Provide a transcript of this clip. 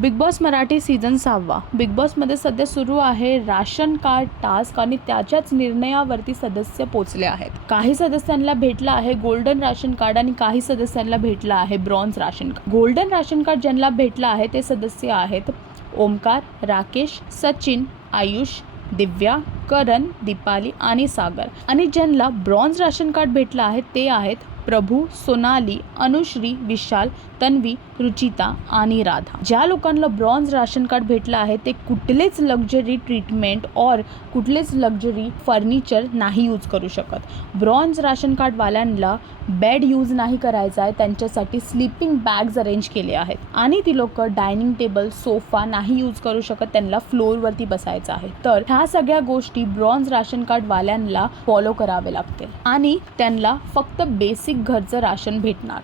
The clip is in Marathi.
Big boss Marathi season 6. Big बॉसमध्ये सध्या सुरू आहे राशन कार्ड टास्क आणि त्याच्याच निर्णयावरती सदस्य पोचले आहेत. काही सदस्यांना भेटला आहे गोल्डन राशन कार्ड आणि काही सदस्यांना भेटला आहे bronze ration card. Golden ration card ज्यांना भेटला आहे ते सदस्य आहेत ओमकार, राकेश, सचिन, आयुष, दिव्या, करण, दीपाली आणि सागर. आणि ज्यांना ब्रॉन्झ राशन कार्ड भेटला आहे ते आहेत प्रभू, सोनाली, अनुश्री, विशाल, तन्वी, रुचिता आणि राधा. ज्या लोकांना ब्रॉन्झ राशन कार्ड भेटलं आहे ते कुठलेच लक्झरी ट्रीटमेंट और कुठलेच लक्झरी फर्निचर नाही यूज करू शकत. ब्रॉन्झ राशन कार्डवाल्यांना बेड यूज नाही करायचा आहे, त्यांच्यासाठी स्लीपिंग बॅग्स अरेंज केले आहेत आणि ती लोक डायनिंग टेबल, सोफा नाही यूज करू शकत, त्यांना फ्लोअरवरती बसायचं आहे. तर ह्या सगळ्या गोष्टी ब्रॉन्झ राशन कार्डवाल्यांना फॉलो करावे लागतील आणि त्यांना फक्त बेसिक घरचं राशन भेटणार.